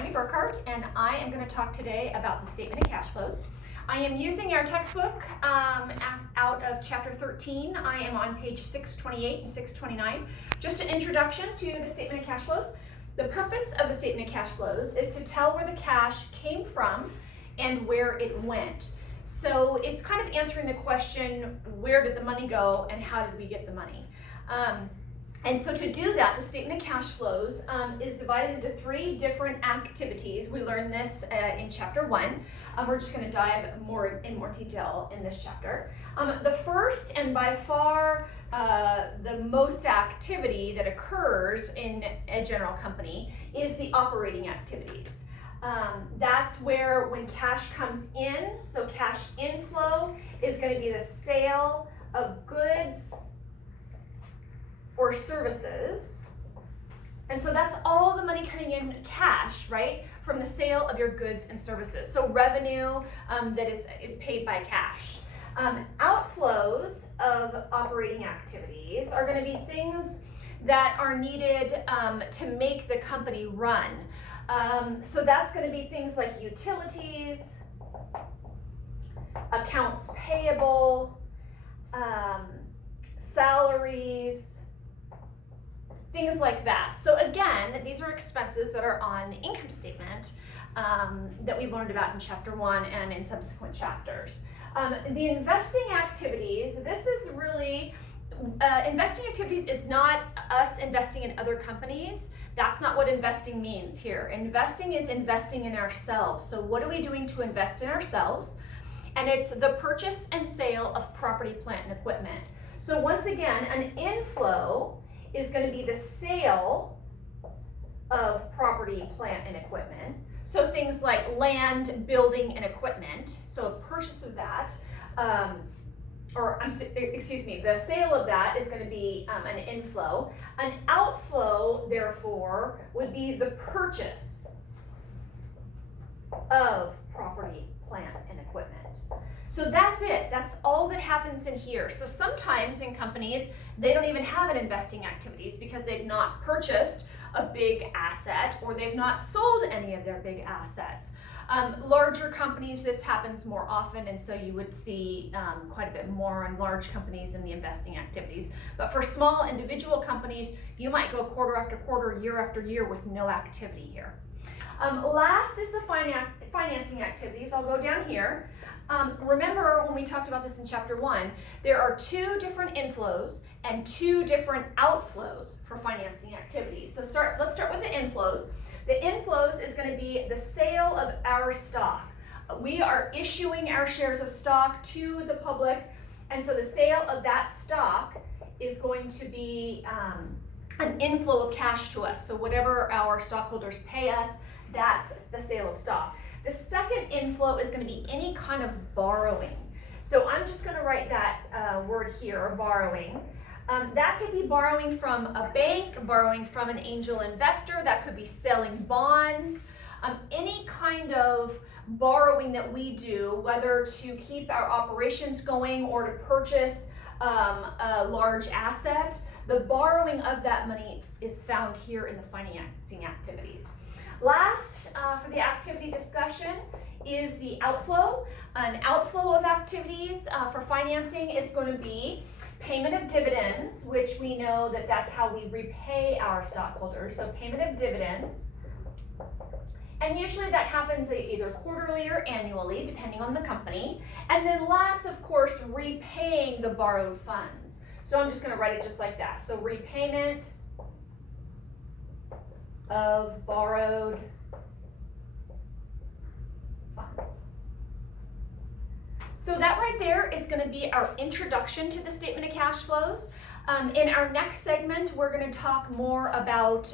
Tammy Burkhart, and I am going to talk today about the statement of cash flows. I am using our textbook out of chapter 13. I am on page 628 and 629. Just an introduction to the statement of cash flows. The purpose of the statement of cash flows is to tell where the cash came from and where it went. So it's kind of answering the question, where did the money go and how did we get the money? And so to do that, the statement of cash flows is divided into three different activities. We learned this in chapter 1. We're just going to dive in more detail in this chapter. The first and by far the most activity that occurs in a general company is the operating activities. That's where when cash comes in, so cash inflow is going to be the sale of goods or services. And so that's all the money coming in cash, right? From the sale of your goods and services. So revenue that is paid by cash. Outflows of operating activities are going to be things that are needed to make the company run. So that's going to be things like utilities, accounts payable, salaries, things like that. So again, these are expenses that are on the income statement that we learned about in chapter 1 and in subsequent chapters. The investing activities, this is really, investing activities is not us investing in other companies. That's not what investing means here. Investing is investing in ourselves. So what are we doing to invest in ourselves? And it's the purchase and sale of property, plant, and equipment. So once again, an inflow is going to be the sale of property, plant, and equipment. So things like land, building, and equipment. So a purchase of that, the sale of that is going to be an inflow. An outflow, therefore, would be the purchase of property, plant, and equipment. So that's it. That's all that happens in here. So sometimes in companies, they don't even have an investing activities because they've not purchased a big asset or they've not sold any of their big assets. Larger companies, this happens more often, and so you would see quite a bit more on large companies in the investing activities. But for small individual companies, you might go quarter after quarter, year after year with no activity here. Last is the financing activities. I'll go down here. Remember when we talked about this in chapter 1, there are two different inflows and two different outflows for financing activities. So let's start with the inflows. The inflows is going to be the sale of our stock. We are issuing our shares of stock to the public, and so the sale of that stock is going to be an inflow of cash to us. So whatever our stockholders pay us, that's the sale of stock. The second inflow is going to be any kind of borrowing. So I'm just going to write that word here, borrowing. That could be borrowing from a bank, borrowing from an angel investor. That could be selling bonds. Any kind of borrowing that we do, whether to keep our operations going or to purchase a large asset, the borrowing of that money is found here in the financing activities. Last, for the activity discussion, is the outflow. An outflow of activities for financing is going to be payment of dividends, which we know that that's how we repay our stockholders. So payment of dividends. And usually that happens either quarterly or annually, depending on the company. And then last, of course, repaying the borrowed funds. So I'm just going to write it just like that. So repayment of borrowed funds. So that right there is going to be our introduction to the statement of cash flows. In our next segment, we're going to talk more about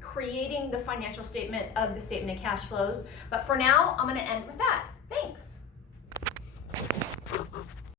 creating the financial statement of the statement of cash flows. But for now, I'm going to end with that. Thanks.